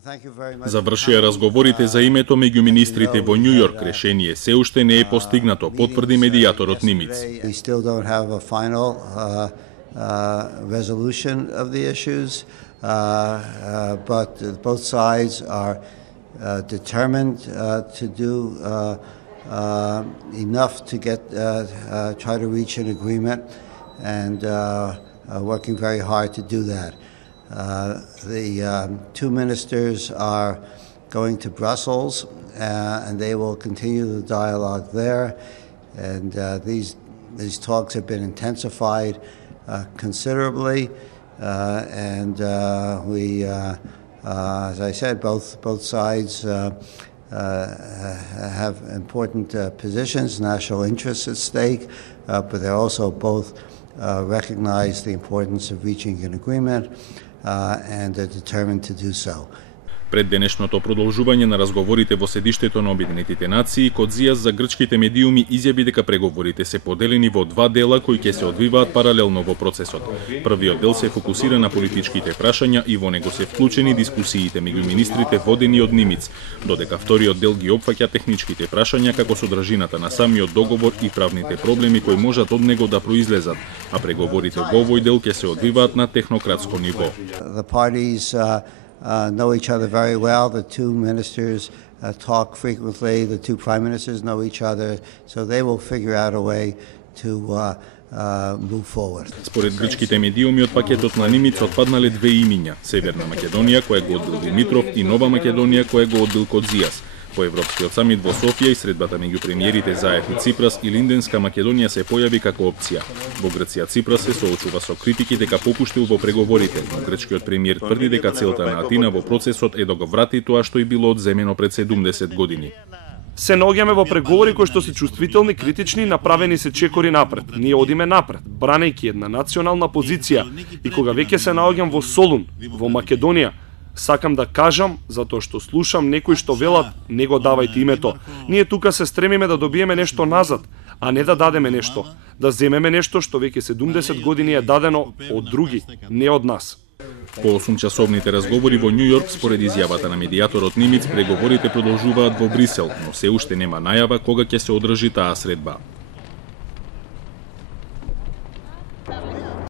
Завршија разговорите за името меѓу министрите во Њу Јорк. Решение се уште не е постигнато, потврди медијаторот Нимиц. Both sides are determined to do enough to try to reach an agreement, and working very hard to do that. The two ministers are going to Brussels, and they will continue the dialogue there. And these talks have been intensified considerably. And we, as I said, both sides have important positions, national interests at stake, but they also both recognize the importance of reaching an agreement and are determined to do so. Пред денешното продолжување на разговорите во седиштето на Обединетите нации, Кодзијас за грчките медиуми изјави дека преговорите се поделени во два дела кои ќе се одвиваат паралелно во процесот. Првиот дел се фокусира на политичките прашања и во него се вклучени дискусиите меѓу министрите водени од Нимиц, додека вториот дел ги опфаќа техничките прашања како содржината на самиот договор и правните проблеми кои можат од него да произлезат, а преговорите во овој дел ќе се одвиваат на технократско ниво. Know each other very well. The two ministers talk frequently. The two prime ministers know each other, so they will figure out a way to move forward. Според грчките медиуми од пакетот на Нимиц отпаднале две имиња: Северна Македонија, која го одбил Димитров, и Нова Македонија, која го одбил Кодзијас. По Европскиот самит во Софија и средбата меѓу премиерите Заев и Ципрас и Линденска Македонија се појави како опција. Во Грција Ципрас се соочува со критики дека попуштил во преговорите, но грчкиот премиер тврди дека целта на Атина во процесот е да го врати тоа што и било одземено пред 70 години. Се наоѓаме во преговори кои што се чувствителни, критични, направени се чекори напред. Ние одиме напред, бранејќи една национална позиција, и кога веќе се наоѓам во Солун, во Македонија, сакам да кажам, затоа што слушам некои што велат, не го давајте името. Ние тука се стремиме да добиеме нешто назад, а не да дадеме нешто. Да земеме нешто што веќе 70 години е дадено од други, не од нас. По 8-часовните разговори во Њу Јорк, според изјавата на медијаторот Нимиц, преговорите продолжуваат во Брисел, но се уште нема најава кога ќе се одржи таа средба.